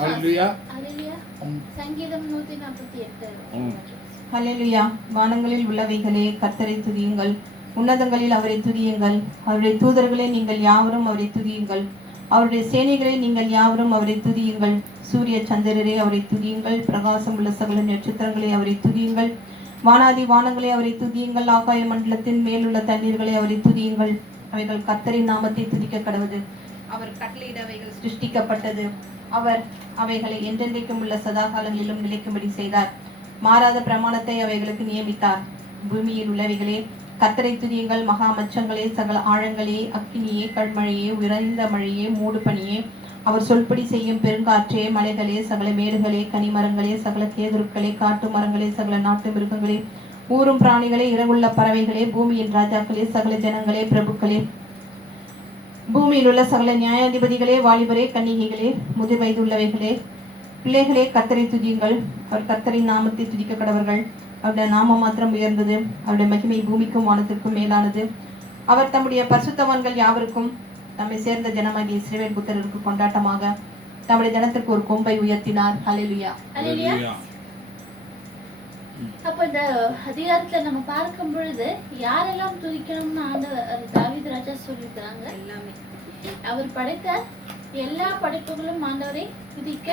ஹல்லேலூயா. சங்கீதம் 148. ஹல்லேலூயா. வானங்களில் உள்ளவைகளே கர்த்தரை துதியுங்கள், உன்னதங்களில் அவரை துதியுங்கள். அவருடைய தூதர்களே நீங்கள் யாவரும் அவரை துதியுங்கள், அவருடைய சேனைகளே நீங்கள் யாவரும் அவரை துதியுங்கள். சூரிய சந்திரரே அவரை துதியுங்கள், பிரகாசம் உள்ள சகல நட்சத்திரங்களே அவரை துதியுங்கள். வானாதி வானங்களே அவரை துதியுங்கள், ஆகாய மண்டலத்தின் மேலுள்ள தண்ணீர்களே அவரை துதியுங்கள். அவைகள் கர்த்தரின் நாமத்தை துதிக்க கடவுது. அவர் கட்டளையிட அவைகள் சிருஷ்டிக்கப்பட்டது. அவர் அவைகளை என்றென்றைக்கும் உள்ள சதாகாலங்களிலும் நிலைக்கும்படி செய்தார். மாறாத பிரமாணத்தை அவைகளுக்கு நியமித்தார். பூமியில் உள்ளவைகளே கர்த்தரை துதியுங்கள், மகா மச்சங்களே, சகல ஆழங்களே, அக்கினியே, கல்மழையே, உறைந்த மழையே, மூடு பனியே, அவர் சொல்படி செய்யும் பெருங்காற்றே, மலைகளே, சகல மேடுகளே, கனிமரங்களே, சகல கேதுருக்களே, காட்டு மரங்களே, சகல நாட்டு மிருகங்களே, ஊரும் பிராணிகளே, இறகுள்ள பறவைகளே, பூமியின் ராஜாக்களே, சகல ஜனங்களே, பிரபுக்களே, பூமியில் உள்ள சகல நியாயாதிபதிகளே, வாலிபரே, கன்னிகைகளே, முதிர் வயது உள்ளவைகளே, பிள்ளைகளே, கர்த்தரை துதியுங்கள். அவர் கர்த்தரின் நாமத்தை துதிக்க கடவர்கள். அவருடைய நாமம் மாத்திரம் உயர்ந்தது, அவருடைய மகிமை பூமிக்கும் வானத்திற்கும் மேலானது. அவர் தம்முடைய பரிசுத்தவான்கள் யாவருக்கும் தம்மை சேர்ந்த ஜனமாகிய இஸ்ரவேல் புத்திரருக்கு கொண்டாட்டமாக தம்முடைய ஜனத்திற்கு ஒரு கொம்பை உயர்த்தினார். ஹல்லேலூயா. ஹல்லேலூயா. அப்ப இந்த அதிகாரத்துல நம்ம பார்க்கும் பொழுது யாரெல்லாம் துதிக்கணும்னு ஆண்டவர் தாவீது ராஜா சொல்லியிருக்கிறாங்க. எல்லாமே அவர் படைத்த எல்லா படைப்புகளும் ஆண்டவரை துதிக்க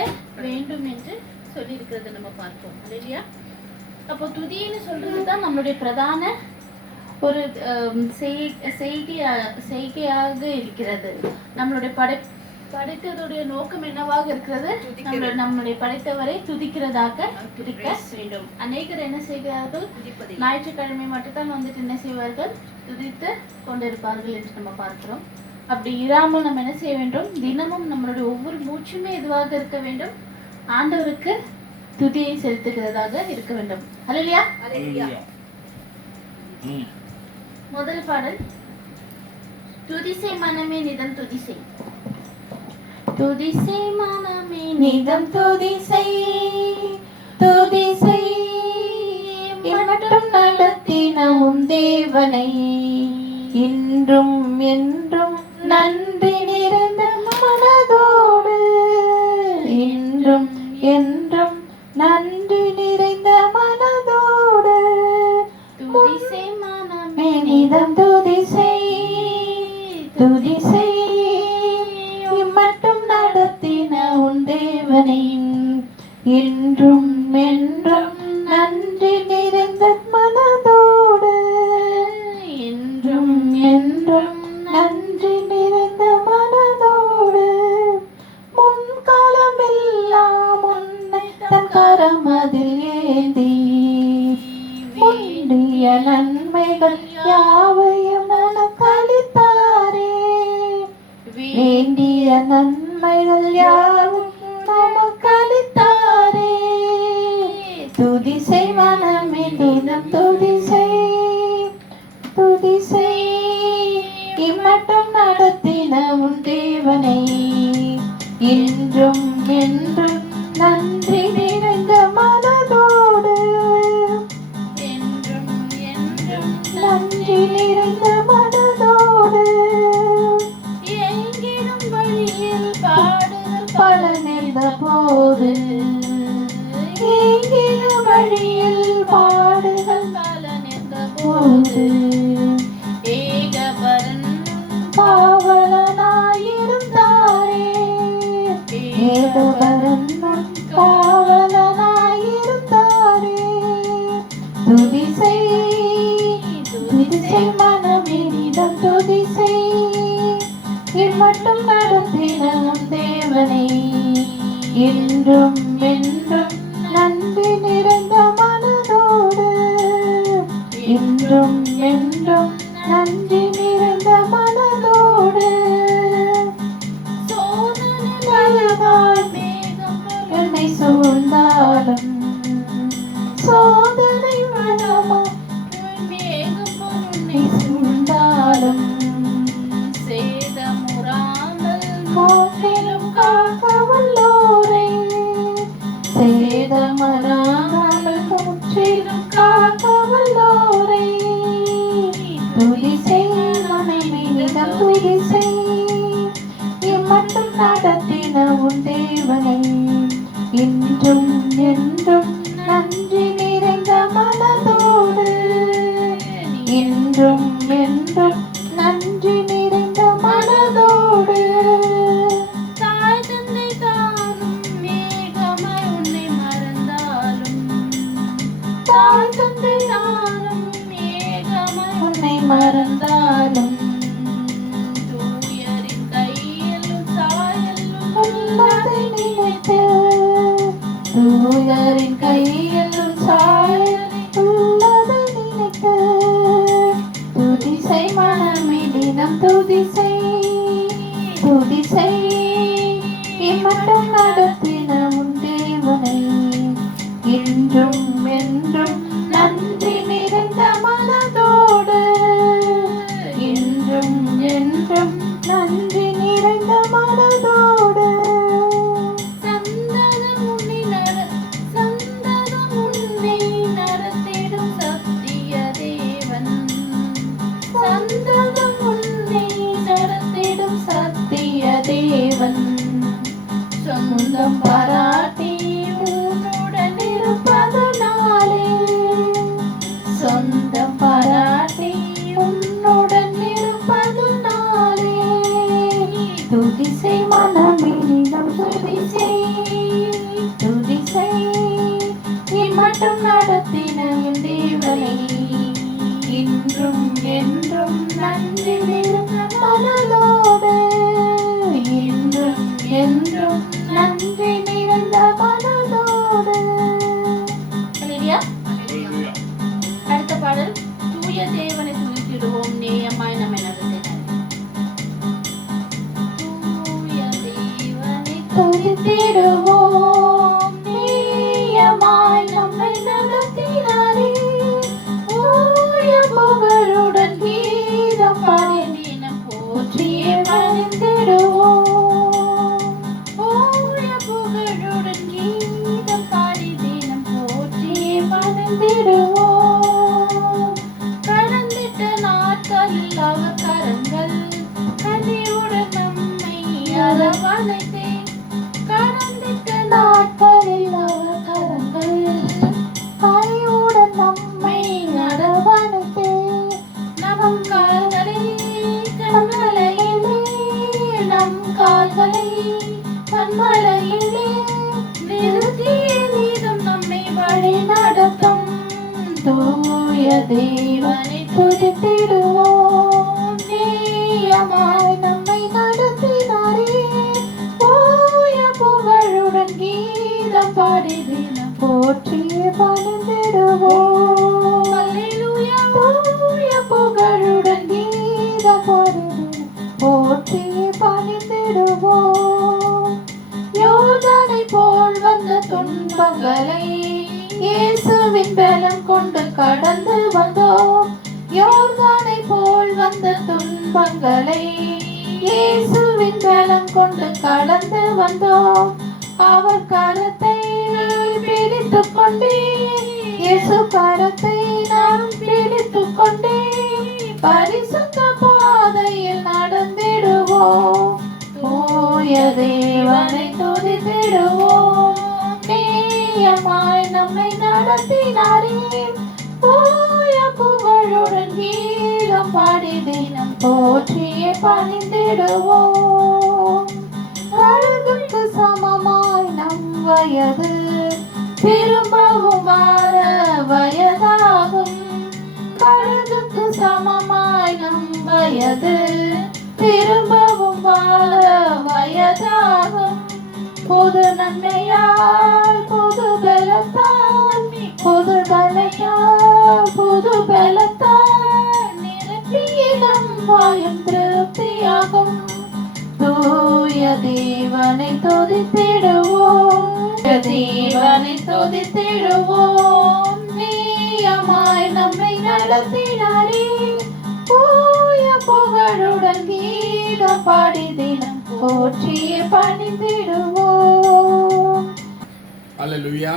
வேண்டும் என்று சொல்லி இருக்கிறது நம்ம பார்ப்போம். ஹல்லேலூயா. அப்போ துதின்னு சொல்றதுதான் நம்மளுடைய பிரதான ஒரு செய்கையாக இருக்கிறது. நம்மளுடைய படைத்ததுடைய நோக்கம் என்னவாக இருக்கிறது? நம்மளுடைய படைத்தவரை துதிக்கிறதாக இருக்க வேண்டும். அநேகர் என்ன செய்கிறார்கள்? ஞாயிற்றுக்கிழமை மட்டும்தான் வந்துட்டு என்ன செய்வார்கள்? துதித்து கொண்டிருப்பார்கள் என்று நம்ம பார்க்கிறோம். அப்படி இராமல் நம்ம என்ன செய்ய வேண்டும்? தினமும் நம்மளுடைய ஒவ்வொரு மூச்சுமே எதுவாக இருக்க வேண்டும்? ஆண்டவருக்கு துதியை செலுத்துகிறதாக இருக்க வேண்டும். ஹல்லேலூயா. முதல் பாடல், துதிசை மனமே நிதம் துதிசை. துதிசை மனமே நிதம் துதிசை, துதிசை மட்டும் நடத்தின உன் தேவனை, இன்றும் என்றும் நன்றி நிறைந்த மனதோடு, இன்றும் என்றும் நன்றி நிறைந்த மனதோடு, துதிசை மனமே நிதம் துதிசை, துதிசை மட்டும் நடத்தின உன் தேவனை, இன்றும் என்றும் நன்றி நிறைந்த மனதோடு, இன்றும் என்றும் நன்றி நிறைந்த மனதோடு, முன்காலம் எல்லாம் உன்னை தன் கரமதில் ஏந்தி, முந்திய நன்மைகள் யாவையும் உனக்கு அளித்தாரே, வேண்டிய நன்மைகள் யாவும் நமக்கு அளித்தாரே. துதிசை மனமே தினம் துதிசை, துதிசை இம்மட்டும் நடத்தின உன் தேவனை, இன்றும் என்றும் நன்றி நிறைந்த மனதோடு, என்றும் என்றும் நன்றி நிறைந்த மனதோடு, எங்கிடும் வழியில் பாடுதல் பலனிருந்த போது, எங்கிடும் வழியில் பாடுதல் பலனிருந்த போது, ஏகபரன் காவலனாயிருந்தாரே, ஏகபரன் காவலனாயிருந்தாரே. துதிசை, துதிசை மனமே நிதம் துதிசை, இம்மட்டும் நடத்தின உன் தேவனை, இன்றும் என்றும் நன்றி நிறைந்த மனதோடு, இன்றும் என்றும் நன்றி நிறைந்த மனதோடு. சோதனை மேகம் என்னை சூழ்ந்தாலும், சோதனை மனமோ மேகம் உன்னை சூழ்ந்தாலும், சேதமுறாமல் மோற்றிலும் காக்க வல்லோரே, சேதமராமல் முற்றிலும் காக்க வல்லோரே. துதிசை மனமே நிதம் துதிசை, இம்மட்டும் நடத்தின உன் தேவனை இன்றும் என்றும் நன்றி நிறைந்த மனதோடு இன்றும் என்றும் நன்றி நிறைந்த மனதோடு தாய் தந்தை தானும் மேகமாய் உன்னை மறந்தாலும் தாய் தந்தை தானும் மேகமாய் உன்னை மறந்தாலும் தூயரின் கையிலும் சாயலும் உள்ளதை நினைத்து தூயரின் கையில் சாயல் உள்ளதை நினைத்து துதிசை மனமே தினம் துதிசை துதிசை இம்மட்டும் நடத்தின உன் தேவனை இன்றும் என்றும் நன்றி நிறைந்த மனதோடு இன்றும் என்றும் நன்றி நிறைந்த மனதோடு சந்ததம் உன்னை நடத்திடும் சத்திய தேவன் சந்ததம் உன்னை நடத்திடும் சத்திய தேவன் சொந்தம் பாராட்டி உன்னுடன் இருப்பதனாலே சொந்தம் பாராட்டி உன்னுடன் இருப்பதனாலே துதிசை மனமினிடம் துதிசை துதிசை இம்மட்டும் நடத்தின என் தேவனை இன்றும் என்றும் நன்றி நிறைந்த மனதோடு இன்றும் என்றும் நன்றி நிறைந்த மனதோடு. அல்லேலூயா. அடுத்த பாடல் தூய தேவனை துதித்திடுவோம் நேயமாய் நம்மை நடத்தினார். தூய தேவனை துதித்திடுவோம் நேயமாய் நம்மை நடத்தினாரே ஓய புகழுடன் கீதம் பாடி தினம் போற்றியே பணிந்திடுவோம் ஓய புகழுடன் கீதம் பாடி தினம் போற்றியே பணிந்திடுவோம் கடந்திட்ட நாட்களில் அவர் கரங்கள் கனிவுடன் நம்மை அரவணைத்தே கடந்திட்ட நாட்களில் அவர் கரங்கள் கனிவுடன் நம்மை அரவணைத்தே நம் கால்களை கண்மலையிலே நம் கால்களை கண்மலையிலே நிறுத்திய நீதம் நம்மை வழி நடத்தும் தூய தேவனை துதித்திடுவோம் நேயமாய் நம்மை நடத்தினாரே ஓய புகழுடன் கீதம் பாடி தினம் போற்றியே பணிந்திடுவோம் அல்லேலூயா. தூய புகழுடன் கீதம் பாடி தினம் போற்றியே பணிந்திடுவோம் யோர்தானை போல் வந்த துன்பங்களை இயேசுவின் பலம் கொண்டு கடந்து வந்தோம் யோர்தானை போல் வந்த துன்பங்களை இயேசுவின் பலம் கொண்டு கடந்து வந்தோம் அவர் கரத்தை பிடித்துக் கொண்டே இயேசு கரத்தை நாம் பிடித்துக் கொண்டே பரிசுத்த பாதையில் நடந்திடுவோம் தூய தேவனை துதித்திடுவோம் நேயமாய் நம்மை நடத்தினாரே தூய புகழுடன் கீதம் பாடி தினம் போற்றியே பணிந்திடுவோம் கழுகுக்கு சமமாய் நம் வயது திரும்பவும் வார வயதாகும் கழுகுக்கு சமமாய் நம் வயது திரும்பவும் வார வயதாகும் புது நன்மையால் புது பலத்தால் புது பலையால் புது பலத்தால் நிரப்பிய நம் வாயும் திருப்தியாகும் தூய தேவனை துதித்திடுவோம் தேவனை துதித்திடுவோம் நீயமாய் நம்மை நடத்தினாரே தூய புகழுடன் கீதம் பாடி தினம் போற்றியே பணிந்திடுவோம். ஹல்லேலூயா.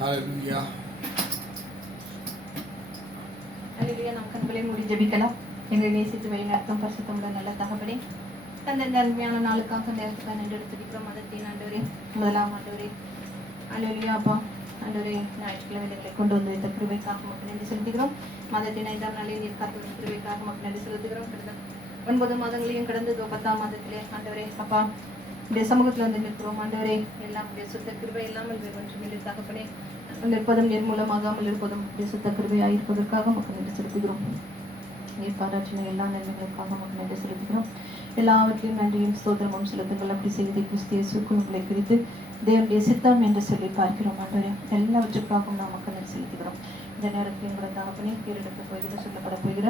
ஹல்லேலூயா. அல்லேலூயா. நம் கண்களை மூடி ஜெபிக்கலாம். எங்களை நேசித்து வழி நடத்தும் பரிசுத்தமுள்ள நல்ல தகப்பனே, தந்த இந்த அருமையான நாளுக்காக நேரத்துக்காக நன்றி எடுத்துக்கிறோம். மதத்தின் ஆண்டவரே, முதலாம் ஆண்டவரே, அல்லேலூயா அப்பா. ஆண்டவரே, ஞாயிற்றுக்கிழமைகளை கொண்டு வந்து இந்த கிருபைக்காக மக்கள் நன்றி செலுத்துகிறோம். மதத்தின் 5ஆம் நாளில் நீர் காத்து கிருபைக்காக மக்கள் நன்றி செலுத்துகிறோம். கிட்டத்தட்ட 9 மாதங்களையும் கடந்து 10ஆம் மாதத்திலே ஆண்டவரே அப்பா இந்த சமூகத்தில் வந்து நிற்கிறோம். ஆண்டவரே, எல்லாம் சுத்த கிருபை இல்லாமல் வேறு ஒன்றுமில்லை தகப்பனே. நிற்பதும் நிர்மூலமாகாமல் இருப்பதும் சுத்த கிருபையாக இருப்பதற்காக மக்கள் நன்றி செலுத்துகிறோம். நீர் பாராட்டின எல்லா நன்மைகளுக்காக மக்கள் நன்றி செலுத்துகிறோம். எல்லாவற்றையும் நன்றியும் ஸ்தோத்திரமும் செலுத்துங்கள். அப்படி செய்து கிறிஸ்திய சுக்குகளை குறித்து தேவனுடைய சித்தம் என்று சொல்லி பார்க்கிறோம். ஆண்டவரே, எல்லாவற்றுக்காகவும் நாம் மக்கள் நன்றி செலுத்துகிறோம். இந்த நேரத்தில் எங்களோட தகப்பனே கீழெடுக்க போகிற சொல்லப்பட போகிற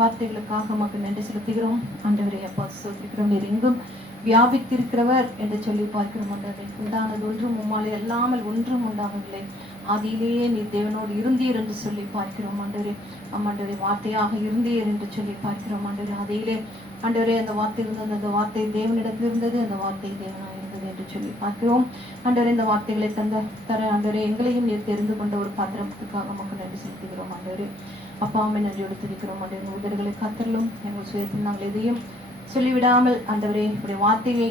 வார்த்தைகளுக்காக மக்கள் நன்றி செலுத்துகிறோம். ஆண்டவரே அப்பா ஸ்தோத்திரிக்கிறோம். நீர் எங்கும் வியாபித்திருக்கிறவர் என்று சொல்லி பார்க்கிறோம். ஆண்டவரே, உண்டானது ஒன்றும் உம்மாலே அல்லாமல் ஒன்றும் உண்டாகவில்லை. ஆதியிலேயே நீர் தேவனோடு இருந்தீர் என்று சொல்லி பார்க்கிறோம். ஆண்டவரே, ஆண்டவரே வார்த்தையாக இருந்தீர் என்று சொல்லி பார்க்கிறோம். ஆண்டவரே, ஆதியிலே ஆண்டவரே அந்த வார்த்தை இருந்தது, அந்த வார்த்தை தேவனிடத்தில் இருந்தது, அந்த வார்த்தை தேவனாக இருந்தது என்று சொல்லி பார்க்கிறோம். ஆண்டவரே, இந்த வார்த்தைகளை தர ஆண்டவரே எங்களையும் நீர் தெரிந்து கொண்ட ஒரு பாத்திரத்துக்காக மக்கள் நன்றி செலுத்துகிறோம். ஆண்டவரே அப்பா அம்மை நன்றி எடுத்திருக்கிறோம். ஆண்டவரே, உதவிகளை காத்தரலும் எங்கள் சுயத்தில் நாங்கள் எதையும் சொல்லிவிடாமல் ஆண்டவரே இப்படி வார்த்தையை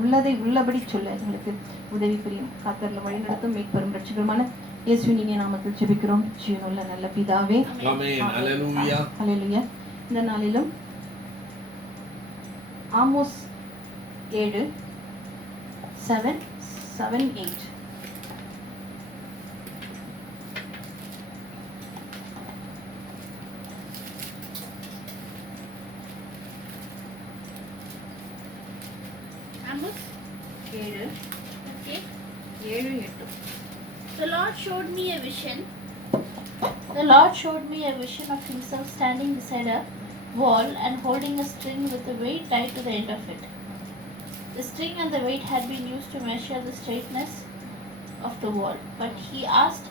உள்ளதை உள்ளபடி சொல்ல எங்களுக்கு உதவி புரியும். காத்தரலும் வழி நடத்தும் மீட்பெரும் ரட்சகருமான இயேசுவின் இனிய நாமத்தில் ஜெபிக்கிறோம். ஜீவனுள்ள நல்ல பிதாவே, ஆமென். அல்லேலூயா. அல்லேலூயா. இந்த நாளிலும் Amos 7:7-8 Amos? 7, Okay. 7, 8. The Lord showed me a vision. The Lord showed me a vision of himself standing beside a wall and holding a string with a weight tied to the end of it. The string and the weight had been used to measure the straightness of the wall. But he asked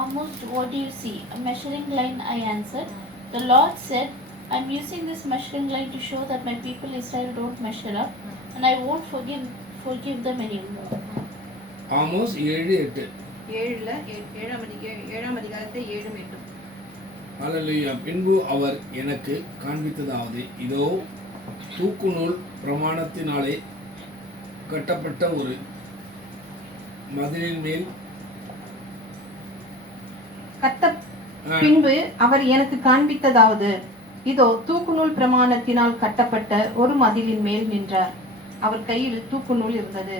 Amos, "What do you see?" "A measuring line," I answered. The Lord said, "I'm using this measuring line to show that my people Israel don't measure up, and I won't forgive them anymore." Amos 7:8. 7ஆம் அதிகாரத்தை 7-8. அல்லேலூயா. பின்பு அவர் எனக்கு காண்பித்ததாவது, இதோ தூக்கு நூல் பிரமாணத்தினாலே கட்டப்பட்ட ஒரு மதிலின் மேல் பின்பு அவர் எனக்கு காண்பித்ததாவது, இதோ தூக்கு நூல் பிரமாணத்தினால் கட்டப்பட்ட ஒரு மதிலின் மேல் நின்றார். அவர் கையில் தூக்கு நூல் இருந்தது.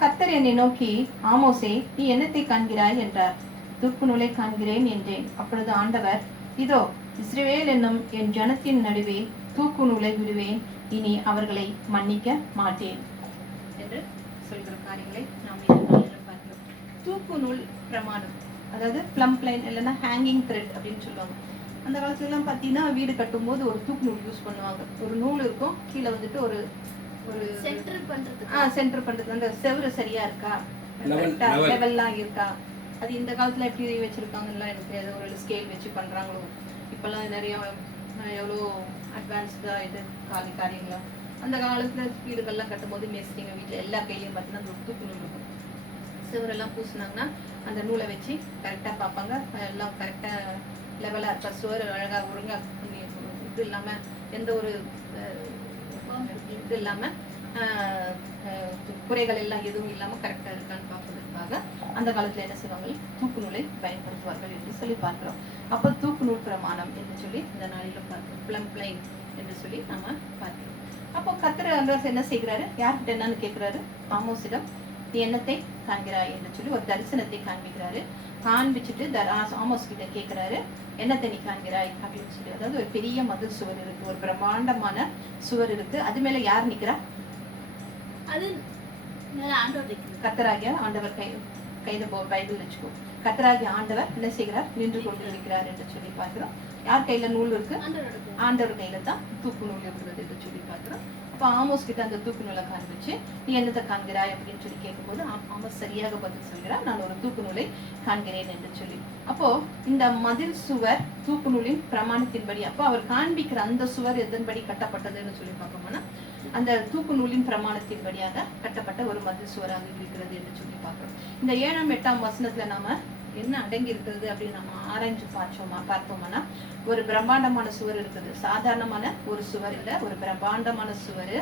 கர்த்தர் என்னை நோக்கி, ஆமோசே, நீ என்னத்தை காண்கிறாய் என்றார். தூக்கு நூலை காண்கிறேன் என்றேன். அப்பொழுது ஆண்டவர், இதோ இஸ்ரவேல் என்னும் என் ஜனத்தின் நடுவே தூக்கு நூலை விடுவேன், இனி அவர்களை மன்னிக்க மாட்டேன் என்று சொல்கிற காரியங்களை நாம் பார்க்கிறோம். தூக்கு நூல் பிரமாணம், அதாவது பிளம் பிளைன் இல்லைன்னா ஹேங்கிங் த்ரெட் அப்படின்னு சொல்லுவாங்க. அந்த காலத்துல எல்லாம் பார்த்தீங்கன்னா வீடு கட்டும்போது ஒரு தூக்கு நூல் யூஸ் பண்ணுவாங்க. ஒரு நூல் இருக்கும், கீழே வந்துட்டு ஒரு சென்டர் பண்றது அந்த செவுரு சரியா இருக்கா, லெவல்லாம் இருக்கா. அது இந்த காலத்துல எப்படி வச்சிருக்காங்கலாம் எனக்கு தெரியாது. ஒரு ஸ்கேல் வச்சு பண்றாங்களோ. இப்பெல்லாம் நிறைய எவ்வளோ அட்வான்ஸ்டா இது காரியங்களா. அந்த காலத்துல வீடுகள்லாம் கட்டும் போது மேஸ்திரிங்க வீட்டுல எல்லா கையிலையும் பார்த்தீங்கன்னா அந்த தூக்கு நூல் இருக்கும். சுவரெல்லாம் பூசினாங்கன்னா அந்த நூலை வச்சு கரெக்டா பார்ப்பாங்க, எல்லாம் கரெக்டா லெவலா இருக்கா, சுவர் அழகா ஒழுங்கா இது இல்லாம எந்த ஒரு இது இல்லாம குறைகள் எல்லாம் எதுவும் இல்லாம கரெக்டா இருக்கான்னு பார்ப்பதற்காக அந்த காலத்துல என்ன செய்வாங்க, தூக்கு நூலை பயன்படுத்துவார்கள் என்று சொல்லி பார்க்கிறோம். அப்ப தூக்கு நூல் பிரமாணம் என்று சொல்லி இந்த நாளில பார்க்கிறோம். பிளம் பிளைன் என்று சொல்லி நம்ம பார்க்கிறோம். அப்போ கர்த்தர் என்ன செய்கிறாரு, யார்கிட்ட என்னன்னு கேட்கிறாரு, ஆமோஸிடம் நீ என்னத்தை காண்கிறாய் என்று சொல்லி ஒரு தரிசனத்தை காண்பிக்கிறாரு. காண்பிச்சுட்டு ஆமோஸ் கிட்ட கேட்கிறாரு, என்னத்தை நீ காண்கிறாய் அப்படின்னு சொல்லி. அதாவது ஒரு பெரிய மதில் சுவர் இருக்கு, ஒரு பிரம்மாண்டமான சுவர் இருக்கு. அது மேல யார் நிக்கிறா, அது கர்த்தராகிய ஆண்டவர் கைது பைபிள் வச்சுக்கோ. கர்த்தராகிய ஆண்டவர் என்ன செய்கிறார், நின்று கொண்டிருக்கிறார் என்று சொல்லி பார்க்கிறோம். யார் கையில நூல் இருக்கு, ஆண்டவர் கையில தான் தூக்கு நூல் இருக்கிறது என்று சொல்லி பார்க்கிறோம். அப்ப ஆமோஸ் கிட்ட அந்த தூக்கு நூலை காண்பிச்சு நீ என்னத்தை காண்கிறாய் அப்படின்னு சொல்லி கேட்கும்போது ஆமோஸ் சரியாக பதில் சொல்கிறார், நான் ஒரு தூக்கு நூலை காண்கிறேன் என்று சொல்லி. அப்போ இந்த மதில் சுவர் தூக்கு நூலின் பிரமாணத்தின்படி, அப்போ அவர் காண்பிக்கிற அந்த சுவர் எதன்படி கட்டப்பட்டதுன்னு சொல்லி பார்க்கணும்னா அந்த தூக்கு நூலின் பிரமாணத்தின்படியாக கட்டப்பட்ட ஒரு மதில் சுவராக இருக்கிறது என்று சொல்லி பார்க்கிறோம். இந்த 7ஆம் 8ஆம் வசனத்துல நாம என்ன அடங்கி இருக்கிறது அப்படின்னு நம்ம ஆராய்ஞ்சு பார்த்தோம்னா ஒரு பிரம்மாண்டமான சுவர் இருக்குது. சாதாரணமான ஒரு சுவர் இல்லை, ஒரு பிரம்மாண்டமான சுவர்.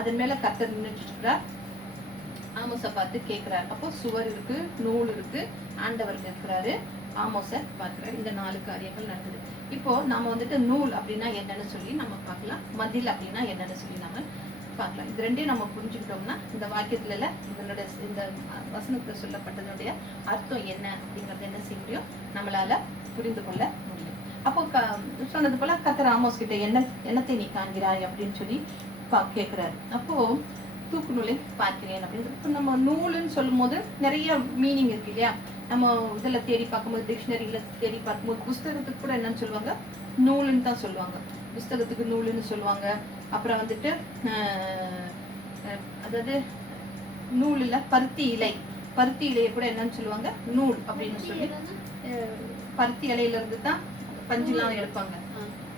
அதன் மேல கர்த்தர் நின்றுட்டு இருக்கிறார். ஆமோஸை பார்த்து கேட்கிறார். அப்போ சுவர் இருக்கு, நூல் இருக்கு, ஆண்டவர் இருக்கிறாரு, ஆமோஸை பார்க்கிறாரு. இந்த 4 காரியங்கள் நடக்குது. இப்போ நாம வந்துட்டு நூல் அப்படின்னா என்னன்னு சொல்லி நம்ம பார்க்கலாம், மதில் அப்படின்னா என்னன்னு சொல்லி நம்ம பார்க்கலாம். இது ரெண்டையும் நம்ம புரிஞ்சுக்கிட்டோம்னா இந்த வாக்கியத்துல இதனுடைய இந்த வசனத்துல சொல்லப்பட்டதனுடைய அர்த்தம் என்ன அப்படிங்கறது என்ன செய்ய முடியும், நம்மளால புரிந்து கொள்ள முடியும். அப்போ சொன்னது போல கர்த்தர் ஆமோஸ் கிட்ட என்னத்தை நீ காண்கிறாய் அப்படின்னு சொல்லி கேட்கிறாரு. அப்போ தூக்கு நூலை பார்க்கிறேன் அப்படின்னு. இப்போ நம்ம நூலுன்னு சொல்லும் போது நிறைய மீனிங் இருக்கு இல்லையா. நம்ம இதுல தேடி பார்க்கும்போது, டிக்ஷனரியில தேடி பார்க்கும்போது, புஸ்தகத்துக்கு கூட என்னன்னு சொல்லுவாங்க, நூலுன்னு தான் சொல்லுவாங்க. புஸ்தகத்துக்கு நூலுன்னு சொல்லுவாங்க. அப்புறம் வந்துட்டு அதாவது நூல் இல்ல, பருத்தி இலை, பருத்தி இலையை கூட என்னன்னு சொல்லுவாங்க, நூல் அப்படின்னு சொல்லி. பருத்தி இலையில இருந்து தான் பஞ்சுலாம் எடுப்பாங்க,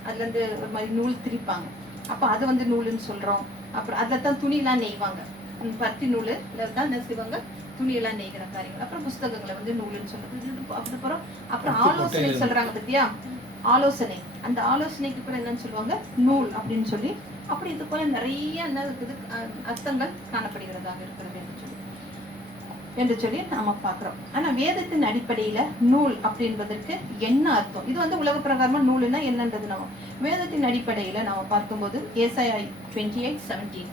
அதுல இருந்து ஒரு மாதிரி நூல் திரிப்பாங்க. அப்ப அது வந்து நூலுன்னு சொல்றோம். அப்புறம் அதுல தான் துணியெல்லாம் நெய்வாங்க. பருத்தி நூல் தான் என்ன செய்வாங்க, துணியெல்லாம் நெய்கிற காரியங்கள். அப்புறம் புஸ்தகங்களை வந்து நூலுன்னு சொல்றது. அப்புறம் ஆலோசனை சொல்றாங்க பத்தியா, ஆலோசனை. அந்த ஆலோசனைக்கு கூட என்னன்னு சொல்லுவாங்க, நூல் அப்படின்னு சொல்லி. அப்படி இது போல நிறைய என்ன இருக்குது, அர்த்தங்கள் காணப்படுகிறதாக இருக்கிறது என்று சொல்லி நாம பாக்குறோம். ஆனா வேதத்தின் அடிப்படையில நூல் அப்படின்பதற்கு என்ன அர்த்தம், இது வந்து உலக பிரகாரமா நூல்னா என்னன்றது நம்ம வேதத்தின் அடிப்படையில நாம பார்க்கும்போது ஏசாயா 28:17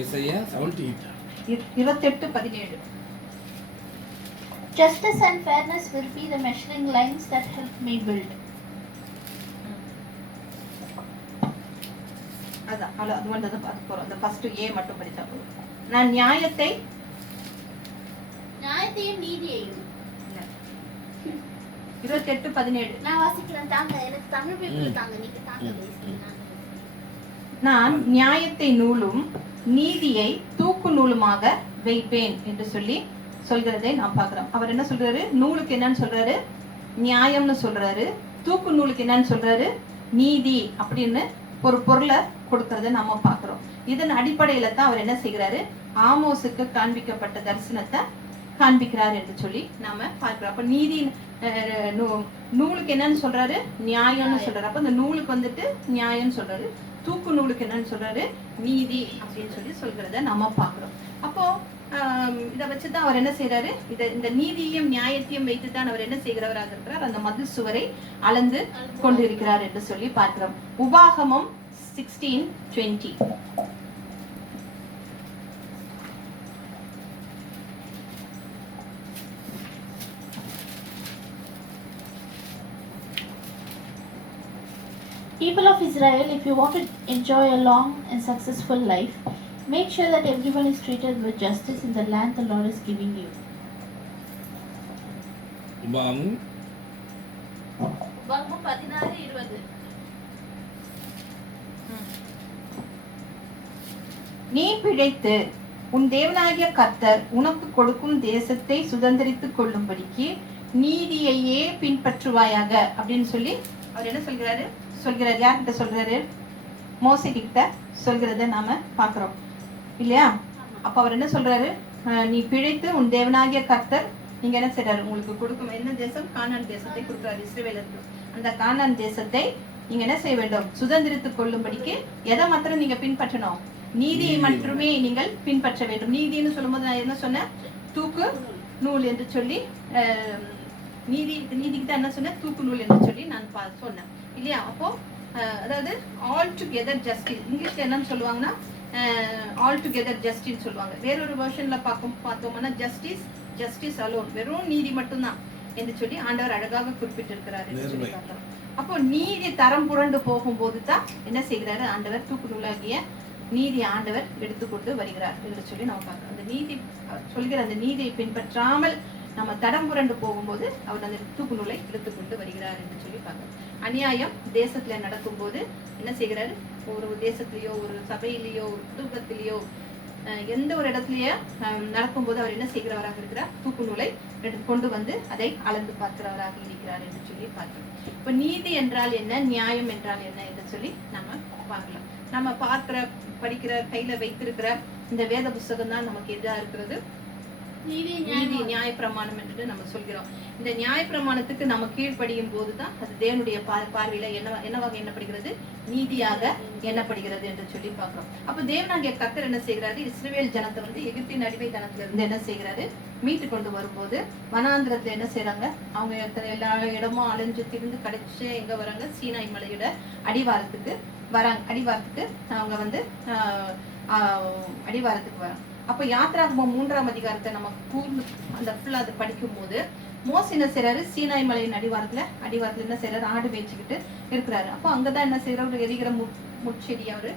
ஏசாயா 28:17 Justice and fairness will be the measuring lines that help me build. அதான் அது வந்தது பார்க்க போறோம். அந்த ஃபர்ஸ்ட் ஏ மட்டும் படிச்சா போதும். நான் நியாயத்தையும் நீதியையும் 28:17 நான் வாசிக்கிறேன். தாங்க, எனக்கு தமிழ் பேப்பர் தாங்க, நீங்க தாங்க. நான் நியாயத்தை நூலும் நீதியை தூக்கு நூலுமாக வைப்பேன் என்று சொல்லி சொல்கிறதை நாம் பார்க்கிறோம். அவர் என்ன சொல்றாரு, நூலுக்கு என்னன்னு சொல்றாரு, நியாயம்னு சொல்றாரு. தூக்கு நூலுக்கு என்னன்னு சொல்றாரு, நீதி அப்படின்னு ஒரு பொருளை கொடுக்கறத நாம பார்க்கிறோம். இதன் அடிப்படையில தான் அவர் என்ன செய்கிறாரு, ஆமோஸுக்கு காண்பிக்கப்பட்ட தரிசனத்தை காண்பிக்கிறார் என்று சொல்லி நாம பார்க்கிறோம். அப்ப நீதி நூலுக்கு என்னன்னு சொல்றாரு, நியாயம்னு சொல்றாரு. அப்ப இந்த நூலுக்கு வந்துட்டு நியாயம்னு சொல்றாரு. தூக்கு நூலுக்கு என்னன்னு சொல்றாரு, நீதி அப்படின்னு சொல்லி சொல்கிறத நாம பார்க்கிறோம். அப்போ இதை வச்சுதான் அவர் என்ன செய்யறாரு, இந்த நீதியையும் நியாயத்தையும் வைத்துதான் அவர் என்ன செய்கிறவராக இருக்கிறார், அந்த மதில் சுவரை அளந்து கொண்டிருக்கிறார் என்று சொல்லி பார்க்கிறோம். உபாகமம் 16:20 People of Israel, if you want to enjoy a long and successful life, make sure that everyone is treated with justice in the land the Lord is giving you. உபாகமம் 16:20 நீ பிழைத்து உன் தேவனாகிய கர்த்தர் உனக்கு கொடுக்கும் தேசத்தை சுதந்திரித்துக் கொள்ளும்படிக்கு நீதியையே பின்பற்றுவாயாக அப்படின்னு சொல்லி அவர் என்ன சொல்கிறாரு, யார்கிட்ட சொல்றாரு, மோசே கிட்ட சொல்கிறத நாம பாக்குறோம் இல்லையா. அப்ப அவர் என்ன சொல்றாரு, நீ பிழைத்து உன் தேவனாகிய கர்த்தர் நீங்க என்ன செய்றாரு, உங்களுக்கு கொடுக்கும் என்ன தேசம், கானான் தேசத்தை கொடுக்கிறார் இஸ்ரவேலருக்கு. அந்த கானான் தேசத்தை நீங்க என்ன செய்ய வேண்டும், சுதந்திரித்துக் கொள்ளும்படிக்கு எதை மாத்திரம் நீங்க பின்பற்றணும், நீதியை மட்டுமே நீங்கள் பின்பற்ற வேண்டும். நீதினு சொல்லும்போது நான் என்ன சொன்னேன், தூக்கு நூல் என்று சொல்லி, நீதிக்கு தான் என்ன சொன்னேன், தூக்கு நூல் என்று சொல்லி நான் சொன்னேன் இல்லையா. அப்போ அதாவது ஆல் டுகெதர் ஜஸ்டிஸ், இங்கிலீஷ்ல என்னன்னு சொல்லுவாங்கன்னா ஆல் டுகெதர் ஜஸ்டிஸ் சொல்லுவாங்க. வேறொரு வெர்ஷன்ல பார்த்தோம்னா ஜஸ்டிஸ் அலோன், வெறும் நீதி மட்டும்தான் என்று சொல்லி ஆண்டவர் அழகாக குறிப்பிட்டிருக்கிறாரு என்று சொல்லி பார்த்தோம். அப்போ நீதி தரம் புரண்டு போகும்போது தான் என்ன செய்கிறாரு, ஆண்டவர் தூக்கு நூலாகிய நீதி ஆண்டவர் எடுத்துக்கொண்டு வருகிறார் என்று சொல்லி நம்ம பார்க்கிறோம். அந்த நீதி சொல்கிற அந்த நீதியை பின்பற்றாமல் நம்ம தடம் புரண்டு போகும்போது அவர் அந்த தூக்கு நூலை எடுத்துக்கொண்டு வருகிறார் என்று சொல்லி பார்க்கிறோம். அநியாயம் தேசத்துல நடக்கும் போது என்ன செய்கிறாரு, ஒரு தேசத்திலேயோ ஒரு சபையிலேயோ ஒரு குடும்பத்திலேயோ எந்த ஒரு இடத்துலயே நடக்கும்போது அவர் என்ன செய்கிறவராக இருக்கிறார்? தூக்கு நூலை கொண்டு வந்து அதை அளந்து பார்க்கிறவராக இருக்கிறார் என்று சொல்லி பார்க்கிறோம். இப்ப நீதி என்றால் என்ன, நியாயம் என்றால் என்ன என்று சொல்லி நம்ம பார்க்கலாம். நம்ம பார்க்கிற, படிக்கிற, கையில வைத்திருக்கிற இந்த வேத புஸ்தகம் தான் நமக்கு எதா இருக்கிறது? நீதி, நியாய பிரமாணம் என்று நம்ம சொல்கிறோம். இந்த நியாய பிரமாணத்துக்கு நம்ம கீழ்ப்படியும் போதுதான் அது தேவனுடைய பார்வையில என்னவாக எண்ணப்படுகிறது? நீதியாக எண்ணப்படுகிறது என்று சொல்லி பார்க்கிறோம். அப்ப தேவனாகிய கர்த்தர் என்ன செய்கிறாரு? இஸ்ரவேல் ஜனத்தை வந்து எகிப்தின் அடிமைத்தனத்துல இருந்து என்ன செய்கிறாரு? மீட்டு கொண்டு வரும்போது வனாந்திரத்துல என்ன செய்யறாங்க? அவங்க எல்லா இடமும் அலைஞ்சு திரிந்து கடைசி எங்க வராங்க? சீனாய் மலையோட அடிவாரத்துக்கு வராங்க. அடிவாரத்துக்கு அவங்க வந்து அடிவாரத்துக்கு வராங்க. அப்ப யாத்ராகமம் 3ஆம் அதிகாரத்தை நம்ம கூர்ந்து அந்த ஃபுல்லா அதை படிக்கும் போது மோசே என்ன செய்யறாரு? சீனாய் மலையின் அடிவாரத்துல என்ன செய்யறாரு? ஆடு மேய்ச்சிக்கிட்டு இருக்கிறாரு. அப்போ அங்கதான் என்ன செய்யறாரு? எரிகிற முட்செடி அவரு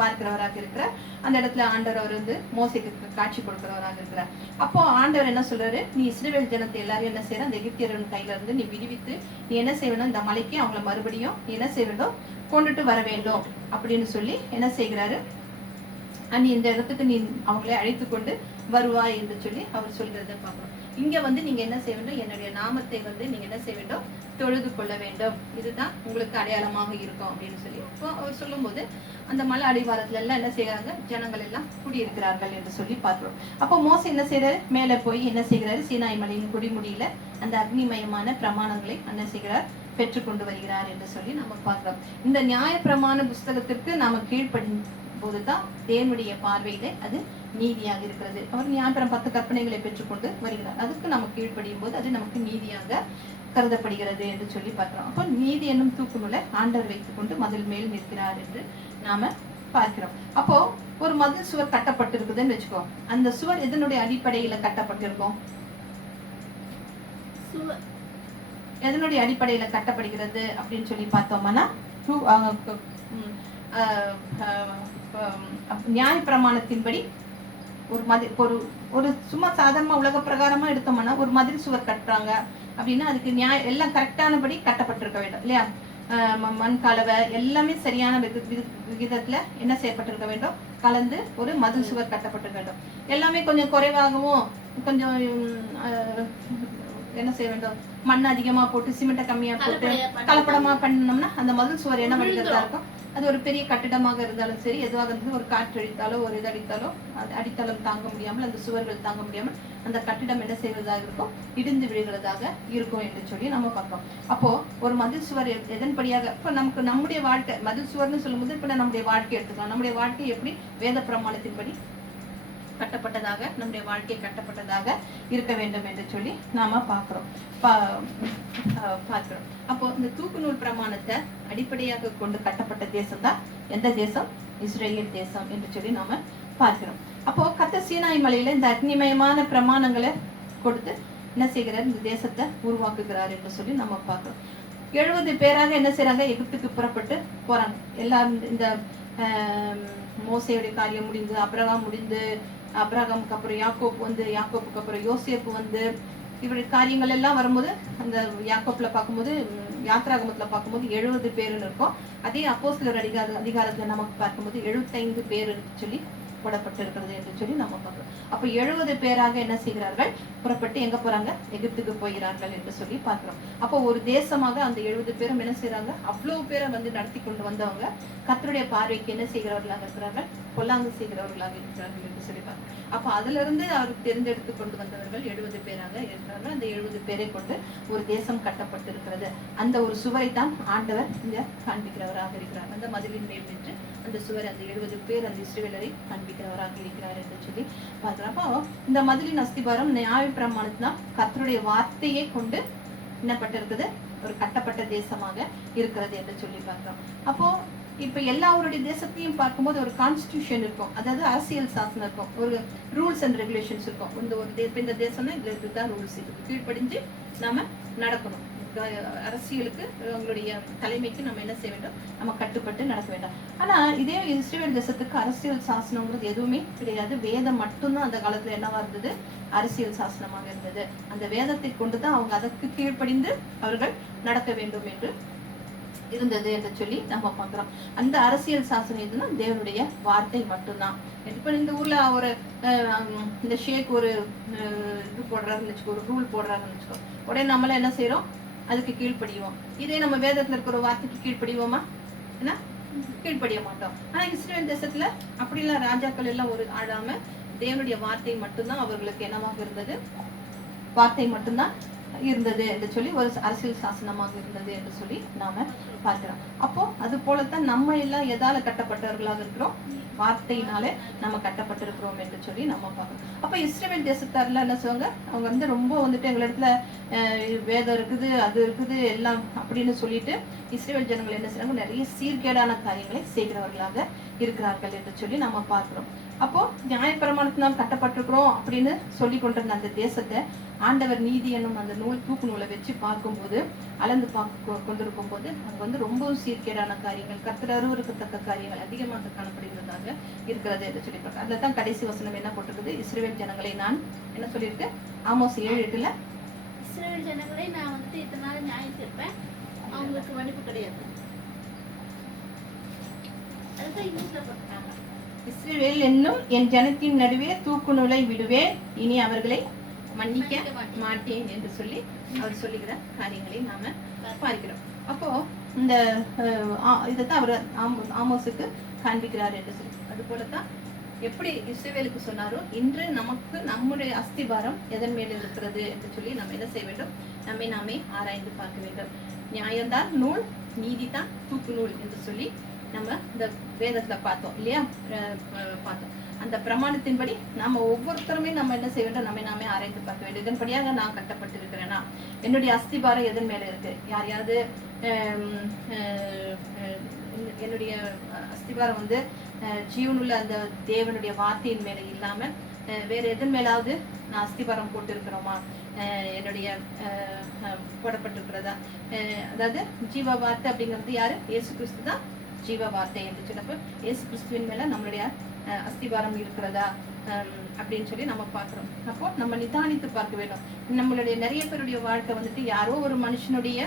பார்க்கிறவராக இருக்கிறார். அந்த இடத்துல ஆண்டவர் அவர் வந்து மோசைக்கு காட்சி கொடுக்கிறவராக இருக்கிறார். அப்போ ஆண்டவர் என்ன சொல்றாரு? நீ இஸ்ரவேல் ஜனத்தை எல்லாரும் என்ன செய்யற? அந்த எகிப்தியரின் கையில இருந்து நீ விடுவித்து நீ என்ன செய்ய வேண்டும்? இந்த மலைக்கு அவங்கள மறுபடியும் நீ என்ன செய்ய வேண்டும்? கொண்டுட்டு வர வேண்டும் அப்படின்னு சொல்லி என்ன செய்கிறாரு? நீ இந்த இடத்துக்கு நீ அவங்களை அழைத்து கொண்டு வருவாய் என்று சொல்லி அவர் சொல்கிறத பார்க்கிறோம். இங்க வந்து நீங்க என்ன செய்ய வேண்டும்? என்னுடைய நாமத்தை வந்து நீங்க என்ன செய்ய வேண்டும்? தொழுது கொள்ள வேண்டும். இதுதான் உங்களுக்கு அடையாளமாக இருக்கும் அப்படின்னு சொல்லி இப்போ அவர் சொல்லும் போது அந்த மலை அடிவாரத்துல எல்லாம் என்ன செய்யறாங்க? ஜனங்கள் எல்லாம் குடியிருக்கிறார்கள் என்று சொல்லி பார்க்கிறோம். அப்போ மோசே என்ன செய்யறாரு? மேல போய் என்ன செய்கிறாரு? சீனாய் மலையின் குடிமுடியில அந்த அக்னிமயமான பிரமாணங்களை என்ன செய்கிறார்? பெற்றுக்கொண்டு வருகிறார் என்று சொல்லி நம்ம பார்க்கிறோம். இந்த நியாய பிரமாண புஸ்தகத்திற்கு நாம கீழ்ப்படி போதுதான் தேவனுடைய பார்வையில அது நீதியாக இருக்கிறது. அவர் நியாயப்பிரம் 10 கற்பனைகளை பெற்றுக்கொண்டு வருகிறார். அதுக்கு நம்ம கீழ்ப்படியும் போது அது நமக்கு நீதியாக கருதப்படுகிறது என்று சொல்லி பார்க்கிறோம். அப்போ நீதி என்னும் தூக்கு நூலை ஆண்டவர் வைத்துக் கொண்டு மதில் மேல் நிற்கிறார் என்று நாம பார்க்கிறோம். அப்போ ஒரு மதில் சுவர் கட்டப்பட்டிருக்குதுன்னு வச்சுக்கோ. அந்த சுவர் எதனுடைய அடிப்படையில கட்டப்பட்டிருக்கும்? எதனுடைய அடிப்படையில கட்டப்படுகிறது அப்படின்னு சொல்லி பார்த்தோம்னா நியாய பிரமாணத்தின்படி ஒரு சும்மா சாதாரணமா உலக பிரகாரமா எடுத்தோம்னா ஒரு மதில் சுவர் கட்டுறாங்க அப்படின்னா அதுக்கு எல்லாம் கரெக்டானபடி கட்டப்பட்டிருக்க வேண்டும் இல்லையா? மண் கலவை எல்லாமே சரியான விகிதத்துல என்ன செய்யப்பட்டிருக்க வேண்டும்? கலந்து ஒரு மதில் சுவர் கட்டப்பட்டிருக்க வேண்டும். எல்லாமே கொஞ்சம் குறைவாகவும் கொஞ்சம் என்ன செய்ய வேண்டும்? மண் அதிகமா போட்டு சிமெண்ட்டை கம்மியா போட்டு கலப்படமா பண்ணோம்னா அந்த மதில் சுவர் என்ன பண்ணுறதா இருக்கும்? அது ஒரு பெரிய கட்டிடமாக இருந்தாலும் சரி, எதுவாக இருந்தாலும் ஒரு காற்று அடித்தாலோ ஒரு இது அடித்தாலோ அது அடித்தளம் தாங்க முடியாமல் அந்த சுவர்கள் தாங்க முடியாமல் அந்த கட்டிடம் என்ன செய்வதாக இருக்கும்? இடிந்து விழுகிறதாக இருக்கும் என்று சொல்லி நம்ம பார்க்கிறோம். அப்போ ஒரு மதில் சுவர் எதன்படியாக இப்போ நமக்கு நம்முடைய வாழ்க்கை மதில் சுவர்னு சொல்லும்போது இப்போ நம்முடைய வாழ்க்கை எடுத்துக்கலாம். நம்முடைய வாழ்க்கை எப்படி வேத பிரமாணத்தின்படி கட்டப்பட்டதாக நம்முடைய வாழ்க்கை கட்டப்பட்டதாக இருக்க வேண்டும் என்று சொல்லி நாம பார்க்கிறோம். அப்போ இந்த தூக்கு நூல் பிரமாணத்தை அடிப்படையாக கொண்டு கட்டப்பட்ட தேசம் தான் எந்த தேசம்? இஸ்ரேல் தேசம் என்று சொல்லி நாம பார்க்கிறோம். அப்போ கர்த்தர் சீனாய் மலையில இந்த அக்னிமயமான பிரமாணங்களை கொடுத்து என்ன செய்கிறார்? இந்த தேசத்தை உருவாக்குகிறார் என்று சொல்லி நம்ம பார்க்கிறோம். 70 பேராக என்ன செய்யறாங்க? எகிப்துக்கு புறப்பட்டு போறாங்க. எல்லாம் இந்த மோசையுடைய காரியம் முடிந்து அப்ரகாம் முடிந்து அப்ரகாமுக்கு அப்புறம் யாக்கோப்புக்கு அப்புறம் யோசேப்பு வந்து இவருடைய காரியங்கள் எல்லாம் வரும்போது அந்த யாக்கோப்ல பார்க்கும்போது யாத்ராகமத்துல பார்க்கும்போது 70 பேருன்னு இருக்கும். அதே அப்போஸ்தலர் அதிகாரத்துல நமக்கு பார்க்கும்போது 75 பேர் சொல்லி போடப்பட்டிருக்கிறது என்று சொல்லி நம்ம பார்க்கிறோம். அப்ப 70 பேராக என்ன செய்கிறார்கள்? புறப்பட்டு எங்க போறாங்க? எகிப்துக்கு போகிறார்கள் என்று சொல்லி பார்க்கிறோம். அப்போ ஒரு தேசமாக அந்த 70 பேரும் என்ன செய்யறாங்க? அவ்வளவு பேரை வந்து நடத்தி கொண்டு வந்தவங்க கர்த்தருடைய பார்வைக்கு என்ன செய்கிறவர்களாக இருக்கிறார்கள்? பொல்லாங்கு செய்கிறவர்களாக இருக்கிறார்கள் என்று சொல்லி பார்க்கிறோம். அப்ப அதுல இருந்து அவருக்கு தேர்ந்தெடுத்து கொண்டு வந்தவர்கள் 70 பேராக இருக்கிறார்கள். அந்த 70 பேரை கொண்டு ஒரு தேசம் கட்டப்பட்டிருக்கிறது. அந்த ஒரு சுவரை தான் ஆண்டவர் இங்க காண்பிக்கிறவராக இருக்கிறார். அந்த மதிலின் மேல் நின்று அந்த சுவர் அந்த 70 பேர் அந்த இஸ்ரவேலரை காண்பிக்கிறவராக இருக்கிறார் என்று சொல்லி பார்க்கிறோம். அப்போ இந்த மதிலின் அஸ்திபாரம் நியாய பிரமாணத்தினால் கர்த்தருடைய வார்த்தையை கொண்டு என்னப்பட்டிருக்குது? ஒரு கட்டப்பட்ட தேசமாக இருக்கிறது என்று சொல்லி பார்க்கிறோம். அப்போ இப்ப எல்லாருடைய தேசத்தையும் பார்க்கும்போது ஒரு கான்ஸ்டிடியூஷன் இருக்கும், அதாவது அரசியல் சாசனம் இருக்கும், ஒரு ரூல்ஸ் அண்ட் ரெகுலேஷன்ஸ் இருக்கும். இந்த தேசம்னா இதுல இதுதான் ரூல்ஸ், இதுக்கு கீழ்ப்படிஞ்சு நாம நடக்கணும். அரசியலுக்கு உங்களுடைய தலைமைக்கு நம்ம என்ன செய்ய வேண்டும்? நம்ம கட்டுப்பட்டு நடக்க வேண்டும். ஆனா இதே இஸ்ரேல் தேசத்துக்கு அரசியல் சாசனம்ங்கிறது எதுவுமே கிடையாது. வேதம் மட்டும்தான் அந்த காலத்துல என்னவா இருந்தது? அரசியல் சாசனமாக இருந்தது. அந்த வேதத்தை கொண்டுதான் அவங்க அதற்கு கீழ்ப்படிந்து அவர்கள் நடக்க வேண்டும் என்று இருந்தது என்று சொல்லி நம்ம பார்க்கிறோம். அந்த அரசியல் சாசனம் எதுனா தேவனுடைய வார்த்தை மட்டும்தான். இப்ப இந்த ஊர்ல ஒரு இந்த ஷேக் ஒரு இது போடுறாருன்னு வச்சுக்கோ, ஒரு ரூல் போடுறாருன்னு வச்சுக்கோ, உடனே நம்மள என்ன செய்யறோம், அதுக்கு கீழ்ப்படிவோம். இதே நம்ம வேதத்துல இருக்கிற ஒரு வார்த்தைக்கு கீழ்ப்படிவோமா? என்ன, கீழ்ப்படிய மாட்டோம். ஆனா இஸ்ரேல் தேசத்துல அப்படிலாம் ராஜாக்கள் எல்லாம் ஒரு ஆடாம தேவனுடைய வார்த்தை மட்டும்தான் அவர்களுக்கு என்னவாக இருந்தது, வார்த்தை மட்டும்தான் இருந்தது என்று சொல்லி ஒரு அரசியல் சாசனமாக இருந்தது என்று சொல்லி நாம பார்க்கிறோம். அப்போ அது போலத்தான் நம்ம எல்லாம் எதால கட்டப்பட்டவர்களாக இருக்கிறோம், வார்த்தையினாலே நம்ம கட்டப்பட்டிருக்கிறோம் என்று சொல்லி நம்ம பார்க்கணும். அப்ப இஸ்ரேல் தேசத்தார்ல என்ன சொல்லுவாங்க, அவங்க வந்து ரொம்ப வந்துட்டு எங்க இடத்துல வேதம் இருக்குது, அது இருக்குது எல்லாம் அப்படின்னு சொல்லிட்டு இஸ்ரேல் ஜனங்கள் என்ன செய்றாங்க, நிறைய சீர்கேடான காரியங்களை செய்கிறவர்களாக இருக்கிறார்கள் என்று சொல்லி நம்ம பார்க்கிறோம். அப்போ நியாயப்பிரமாணத்தினால் கட்டப்பட்டிருக்கிறோம் அப்படின்னு சொல்லி கொண்டிருந்த அந்த தேசத்தை ஆண்டவர் நீதி என்னும் அந்த தூக்கு நூலை வச்சு பார்க்கும்போது, அளந்து கொண்டிருக்கும் போது அங்க வந்து ரொம்பவும் சீர்கேடான காரியங்கள், கர்த்தர் அருவருக்கத்தக்க காரியங்கள் அதிகமாக காணப்படுகிறதாக இருக்கிறது என்று சொல்லி பார்க்க. அதுல தான் கடைசி வசனம் என்ன போட்டிருக்குது, இஸ்ரவேல் ஜனங்களை நான் என்ன சொல்லியிருக்கு, ஆமோஸ் 7:8 இஸ்ரவேல் ஜனங்களை நான் வந்துட்டு இதனால நியாயம் தீர்ப்பேன், அவங்களுக்கு மன்னிப்பு கிடையாது. அதுதான் இங்கிலீஷ்ல போட்டிருக்காங்க. இஸ்ரவேல் என்னும் என் ஜனத்தின் நடுவே தூக்கு நூலை விடுவேன், இனி அவர்களை மன்னிக்க மாட்டேன் என்று சொல்லி அவர் சொல்லுகிற காரியங்களை நாம பார்க்கிறோம். அப்போ இந்த இதைத்தான் அவர் ஆமோஸுக்கு காண்பிக்கிறார் என்று சொல்லி, அது போலதான் எப்படி இஸ்ரவேலுக்கு சொன்னாரோ இன்று நமக்கு நம்முடைய அஸ்திபாரம் எதன் மேல் இருக்கிறது என்று சொல்லி நம்ம என்ன செய்ய வேண்டும், நம்மை நாமே ஆராய்ந்து பார்க்க வேண்டும். நியாயம்தான் நூல், நீதிதான் தூக்கு நூல் என்று சொல்லி நம்ம இந்த வேதத்துல பார்த்தோம் இல்லையா, பார்த்தோம். அந்த பிரமாணத்தின்படி நம்ம ஒவ்வொருத்தருமே நம்ம என்ன செய்ய வேண்டும், நம்ம நாமே ஆராய்ந்து பார்க்க வேண்டும். இதன்படியாக நான் கட்டப்பட்டிருக்கிறேன்னா என்னுடைய அஸ்திபாரம் எதன் மேல இருக்கு, யாரையாவது என்னுடைய அஸ்திபாரம் வந்து ஜீவனுள்ள அந்த தேவனுடைய வார்த்தையின் மேல இல்லாம வேற எதன் மேலாவது நான் அஸ்திபாரம் போட்டு இருக்கிறோமா, என்னுடைய போடப்பட்டிருக்கிறதா, அதாவது ஜீவ வார்த்தை அப்படிங்கிறது யாரு, இயேசு கிறிஸ்து தான் ஜீவ வார்த்தை என்று சொன்னப்போ இயேசு கிறிஸ்துவின் மேல நம்மளுடைய அஸ்திபாரம் இருக்கிறதா அப்படின்னு சொல்லி நம்ம பார்க்கிறோம். அப்போ நம்ம நிதானித்து பார்க்க வேண்டும். நம்மளுடைய நிறைய பேருடைய வாழ்க்கை வந்துட்டு யாரோ ஒரு மனுஷனுடைய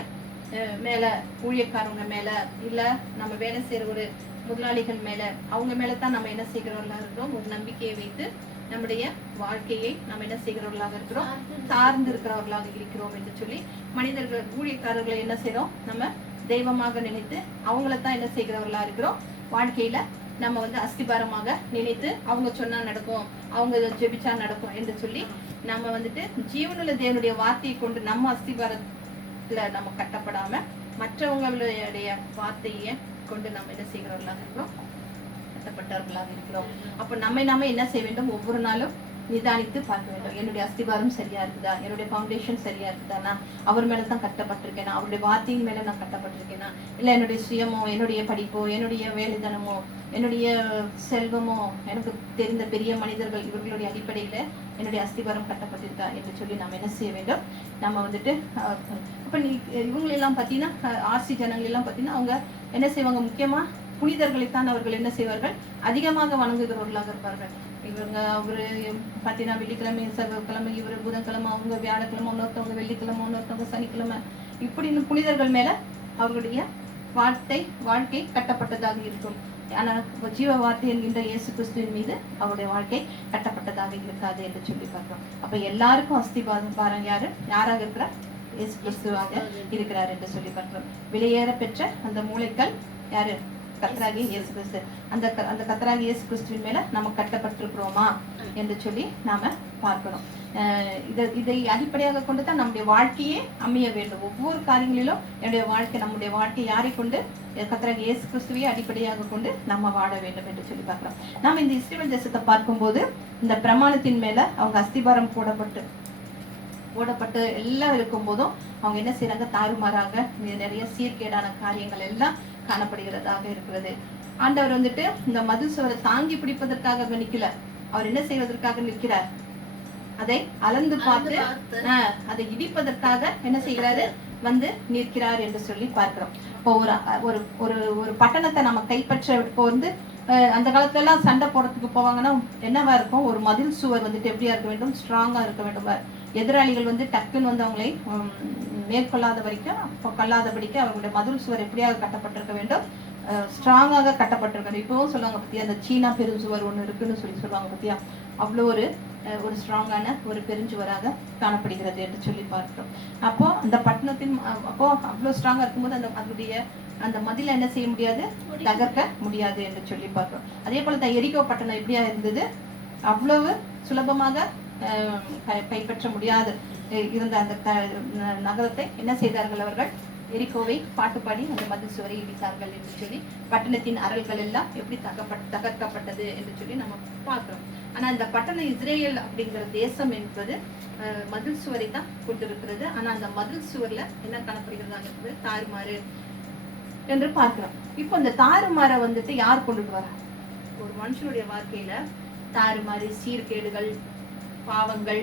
மேல, ஊழியக்காரங்க மேல, இல்ல நம்ம வேலை செய்யற ஒரு முதலாளிகள் மேல, அவங்க மேலதான் நம்ம என்ன செய்கிறவர்களாக இருக்கிறோம், ஒரு நம்பிக்கையை வைத்து நம்முடைய வாழ்க்கையை நம்ம என்ன செய்கிறவர்களாக இருக்கிறோம், சார்ந்து இருக்கிறவர்களாக இருக்கிறோம் என்று சொல்லி மனிதர்கள், ஊழியக்காரர்களை என்ன செய்யறோம், நம்ம தெய்வமாக நினைத்து அவங்களத்தான் என்ன செய்கிறவர்களா இருக்கிறோம், வாழ்க்கையில நம்ம வந்து அஸ்திபாரமாக நினைத்து அவங்க சொன்னா நடக்கும், அவங்க ஜெபிச்சா நடக்கும் என்று சொல்லி நம்ம வந்துட்டு ஜீவனுள்ள தேவனுடைய வார்த்தையை கொண்டு நம்ம அஸ்திபாரத்துல நம்ம கட்டப்படாம மற்றவங்களுடைய வார்த்தையை கொண்டு நம்ம என்ன செய்கிறவர்களாக இருக்கிறோம், கட்டப்பட்டவர்களாக இருக்கிறோம். அப்ப நம்ம என்ன செய்ய வேண்டும், ஒவ்வொரு நாளும் நிதானித்து பார்க்க வேண்டும். என்னுடைய அஸ்திபாரம் சரியா இருக்குதா, என்னுடைய ஃபவுண்டேஷன் சரியா இருக்குதானா, அவர் மேலதான் கட்டப்பட்டிருக்கேனா, அவருடைய வார்த்தையின் மேல நான் கட்டப்பட்டிருக்கேனா, இல்ல என்னுடைய சுயமோ, என்னுடைய படிப்போ, என்னுடைய வேலைதனமோ, என்னுடைய செல்வமோ, எனக்கு தெரிந்த பெரிய மனிதர்கள் இவர்களுடைய அடிப்படையில என்னுடைய அஸ்திபாரம் கட்டப்பட்டிருக்கா என்று சொல்லி நம்ம என்ன செய்ய வேண்டும், நம்ம வந்துட்டு இப்ப இவங்களெல்லாம் பார்த்தீங்கன்னா ஆர்சி ஜனங்கள் எல்லாம் பார்த்தீங்கன்னா அவங்க என்ன செய்வாங்க, முக்கியமா புனிதர்களைத்தான் அவர்கள் என்ன செய்வார்கள், அதிகமாக வணங்குகிறவர்களாக இருப்பார்கள். இவங்க அவரு பார்த்தீங்கன்னா வெள்ளிக்கிழமை, செவ்வாய்க்கிழமை, இவரு புதன்கிழமை, அவங்க வியாழக்கிழமை, இன்னொருத்தவங்க வெள்ளிக்கிழமை, இன்னொருத்தவங்க சனிக்கிழமை, இப்படின்னு புனிதர்கள் மேல அவர்களுடைய வாழ்க்கை கட்டப்பட்டதாக இருக்கும். ஆனா ஜீவ வார்த்தை என்கின்ற இயேசு கிறிஸ்துவின் மீது அவருடைய வாழ்க்கை கட்டப்பட்டதாக இருக்காது என்று சொல்லி பார்க்கிறோம். அப்ப எல்லாருக்கும் அஸ்திபாரம் யாராக இருக்கிறார், இயேசு கிறிஸ்துவாக இருக்கிறார் என்று சொல்லி பார்க்கிறோம். விலையேற பெற்ற அந்த மூளைக்கல் யாரு, கர்த்தராகிய இயேசு கிறிஸ்து. அந்த கர்த்தராகிய இயேசு கிறிஸ்துவின் மேல நம்ம கட்டப்பட்டிருக்கிறோமா என்று சொல்லி நாம பார்க்கணும். இதை அடிப்படையாக கொண்டுதான் நம்முடைய வாழ்க்கையே அமைய வேண்டும். ஒவ்வொரு காரியங்களிலும் நம்முடைய வாழ்க்கை யாரை கொண்டு, கர்த்தராகிய இயேசு கிறிஸ்துவை அடிப்படையாக கொண்டு நம்ம வாழ வேண்டும் என்று சொல்லி பார்க்கிறோம். நாம இந்த இஸ்ரவேல் தேசத்தை பார்க்கும்போது இந்த பிரமாணத்தின் மேல அவங்க அஸ்திபாரம் போடப்பட்டு எல்லாம் இருக்கும் போதும் அவங்க என்ன செய்யறாங்க, தாறுமாறாக நிறைய சீர்கேடான காரியங்கள் எல்லாம் காணப்படுகிறதாக இருக்கிறது. ஆண்டவர் வந்துட்டு இந்த மதில் சுவரை தாங்கி பிடிப்பதற்காக நிக்கல, அவர் என்ன செய்வதற்காக நிற்கிறார், அதை அளந்து பார்த்து அதை இடிப்பதற்காக என்ன செய்கிறாரு, வந்து நிற்கிறார் என்று சொல்லி பார்க்கிறோம். இப்போ ஒரு பட்டணத்தை நம்ம கைப்பற்ற, இப்போ வந்து அந்த காலத்துல எல்லாம் சண்டை போடுறதுக்கு போவாங்கன்னா என்னவா இருக்கும், ஒரு மதில் சுவர் வந்துட்டு எப்படியா இருக்க வேண்டும், ஸ்ட்ராங்கா இருக்க வேண்டும். எதிராளிகள் வந்து டக்குன்னு வந்து அவங்களை மேற்கொள்ளாத வரைக்கும் கொள்ளாதபடிக்கு அவர்களுடைய மதில் சுவர் எப்படியாக கட்டப்பட்டிருக்க வேண்டும், ஸ்ட்ராங்காக கட்டப்பட்டிருக்கணும். இப்பவும் சொல்லுவாங்க பத்தியா, அந்த சீனா பெருஞ்சுவர் ஒன்று இருக்குன்னு சொல்லுவாங்க பத்தியா, அவ்வளோ ஒரு ஸ்ட்ராங்கான ஒரு பெருஞ்சுவராக காணப்படுகிறது என்று சொல்லி பார்க்கிறோம். அப்போ அந்த பட்டணத்தின் அப்போ அவ்வளோ ஸ்ட்ராங்கா இருக்கும்போது அந்த மதில என்ன செய்ய முடியாது, தகர்க்க முடியாது என்று சொல்லி பார்க்கிறோம். அதே போல இந்த எரிகோ பட்டணம் எப்படியா இருந்தது, அவ்வளவு சுலபமாக கைப்பற்ற முடியாது இருந்த அந்த நகரத்தை என்ன செய்தார்கள் அவர்கள், எரிகோவை பாட்டு பாடி அந்த மதில் சுவரை இடித்தார்கள் என்று சொல்லி பட்டணத்தின் அறைகள் எல்லாம் எப்படி தகர்க்கப்பட்டது என்று சொல்லி நம்ம பார்க்கிறோம். ஆனா இந்த பட்டணம் இஸ்ரேல் அப்படிங்கிற தேசம் என்பது மதில் சுவரை தான் கொண்டிருக்கிறது. ஆனா அந்த மதில் சுவர்ல என்ன காணப்படுகிறது, தாறுமாறு என்று பார்க்கிறோம். இப்போ இந்த தாறுமாற வந்துட்டு யார் கொண்டுட்டு வரா, ஒரு மனுஷனுடைய வாழ்க்கையில தாறுமாறு, சீர்கேடுகள், பாவங்கள்,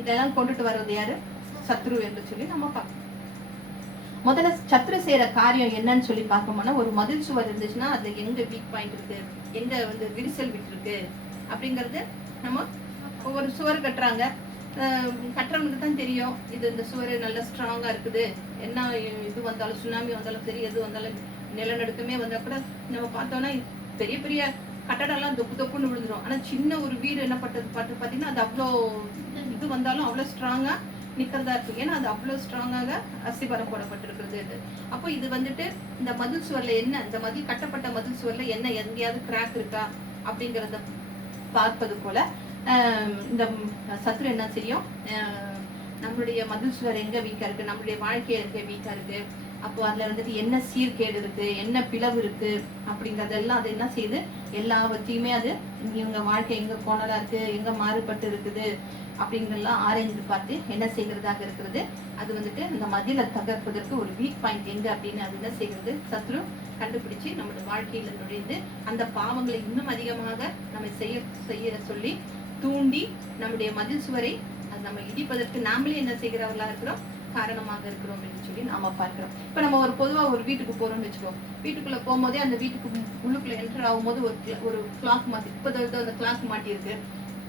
இதெல்லாம் கொண்டுட்டு வர்றது யாரு, சத்ரு என்று சொல்லி நம்ம பார்க்கணும். முதல்ல சத்ரு செய்யற காரியம் என்னன்னு சொல்லி பார்க்கணும்னா, ஒரு மதில் சுவர் இருந்துச்சுன்னா அதுல எங்க வீக் பாயிண்ட் இருக்கு, எங்க வந்து விரிசல் விட்டு இருக்கு அப்படிங்கறது நம்ம ஒவ்வொரு சுவர் கட்டுறாங்க, கட்டுறவனுக்கு தான் தெரியும் இது இந்த சுவர் நல்ல ஸ்ட்ராங்கா இருக்குது, என்ன இது வந்தாலும் சுனாமி வந்தாலும் சரி, எது வந்தாலும் நிலநடுக்கமே வந்தா கூட நம்ம பார்த்தோம்னா பெரிய பெரிய கட்டடம் எல்லாம் தொப்பு தொப்புன்னு விழுந்துடும். ஆனா சின்ன ஒரு வீடு என்ன பாத்தீங்கன்னா அது அவ்வளோ இது வந்தாலும் அவ்வளவு ஸ்ட்ராங்கா நிக்கிறதா இருக்கு. ஏன்னா அது அவ்வளவு ஸ்ட்ராங்காக அஸ்திபாரம் போடப்பட்டிருக்கிறது. அப்போ இது வந்துட்டு இந்த மதில் சுவர்ல என்ன, இந்த மதில் கட்டப்பட்ட மதில் சுவர்ல என்ன எங்கேயாவது கிராக் இருக்கா அப்படிங்கறத பார்ப்பது போல இந்த சத்ரு என்ன செய்யும், நம்மளுடைய மதில் சுவர் எங்க வீக்கா இருக்கு, நம்மளுடைய வாழ்க்கையில எங்க வீக்கா இருக்கு, அப்போ அதுல வந்துட்டு என்ன சீர்கேடு இருக்கு, என்ன பிளவு இருக்கு அப்படிங்கறதெல்லாம் அது என்ன செய்யுது, எல்லாவற்றையுமே அது இவங்க வாழ்க்கை எங்க கோணலா இருக்கு, எங்க மாறுபட்டு இருக்குது அப்படிங்கறதெல்லாம் ஆராய்ந்து பார்த்து என்ன செய்கிறதாக இருக்கிறது. அது வந்துட்டு இந்த மதில தகர்ப்பதற்கு ஒரு வீக் பாயிண்ட் எங்க அப்படின்னு அது என்ன செய்கிறது, சத்ரு கண்டுபிடிச்சு நம்மளுடைய வாழ்க்கையில நுழைந்து அந்த பாவங்களை இன்னும் அதிகமாக நம்ம செய்ய சொல்லி தூண்டி நம்முடைய மதில் சுவரை அது நம்ம இடிப்பதற்கு நாமளே என்ன செய்கிறவர்களா இருக்கிறோம், காரணமாக இருக்கிறோம் என்று சொல்லி நாம பார்க்கிறோம். இப்ப நம்ம பொதுவா ஒரு வீட்டுக்கு போறோம்னு வச்சுக்கோம், வீட்டுக்குள்ள போகும்போதே அந்த வீட்டுக்கு உள்ளுக்குள்ள என்டர் ஆகும் போது ஒரு கிளாக் மாட்டி, இப்ப அந்த கிளாக் மாட்டி இருக்கு,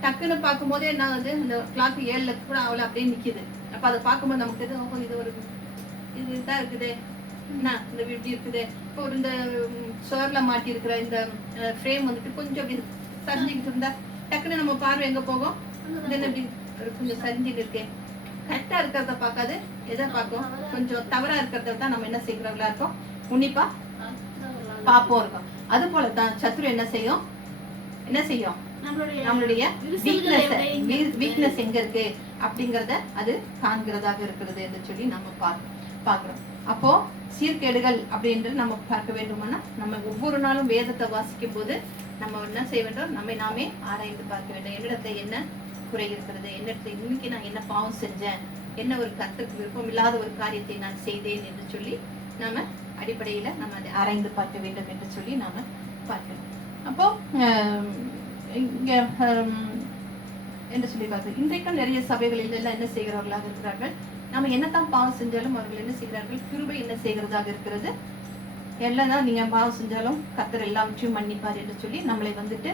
டக்குன்னு பார்க்கும் போதே என்ன வந்து இந்த கிளாக் 7 கூட அவளை அப்படியே நிக்குது. அப்ப அதை பார்க்கும்போது நமக்கு தெரியும் இது ஒரு இதுதான் இருக்குது, என்ன இந்த வீட்டு இருக்குது. இப்போ இந்த சோர்ல மாட்டி இருக்கிற இந்த ஃப்ரேம் வந்துட்டு கொஞ்சம் அப்படி சரிஞ்சுக்கிட்டு இருந்தா டக்குன்னு நம்ம பார்வை எங்க போகும், கொஞ்சம் சரிஞ்சுட்டு இருக்கேன், கரெக்டா இருக்கிறத பார்க்காது, எதை பார்க்கும், கொஞ்சம் தவறா இருக்கிறத தான் நம்ம என்ன செய்கிறவங்களா இருக்கோம், உன்னிப்பா பார்ப்போம் இருக்கோம். அது போலதான் சத்ரு என்ன செய்யும், நம்மளுடைய வீக்னஸ் எங்க இருக்கு அப்படிங்கறத அது காண்கிறதாக இருக்கிறது என்று சொல்லி நம்ம பார்க்கிறோம். அப்போ சீர்கேடுகள் அப்படின்றது நம்ம பார்க்க வேண்டுமானா நம்ம ஒவ்வொரு நாளும் வேதத்தை வாசிக்கும் போது நம்ம என்ன செய்ய வேண்டும், நம்மை நாமே ஆராய்ந்து பார்க்க வேண்டும். என்னிடத்துல என்ன குறை இருக்கிறது, என்னிடத்துல இன்னைக்கு நான் என்ன பாவம் செஞ்சேன், என்ன ஒரு கர்த்தருக்கு விருப்பம் இல்லாத ஒரு காரியத்தை நான் செய்தேன் என்று சொல்லி நாம அடிப்படையில நம்ம அதை ஆராய்ந்து பார்க்க வேண்டும் என்று சொல்லி நாம பார்க்கணும். அப்போ இங்க என்று சொல்லி பார்த்து இன்றைக்கும் நிறைய சபைகளில் எல்லாம் என்ன செய்கிறவர்களாக இருக்கிறார்கள், நம்ம என்னத்தான் பாவம் செஞ்சாலும் அவர்கள் என்ன செய்கிறார்கள், கிருபை என்ன செய்கிறதாக இருக்கிறது, எல்லாம் நீங்க பாவம் செஞ்சாலும் கர்த்தர் எல்லாவற்றையும் மன்னிப்பார் என்று சொல்லி நம்மளை வந்துட்டு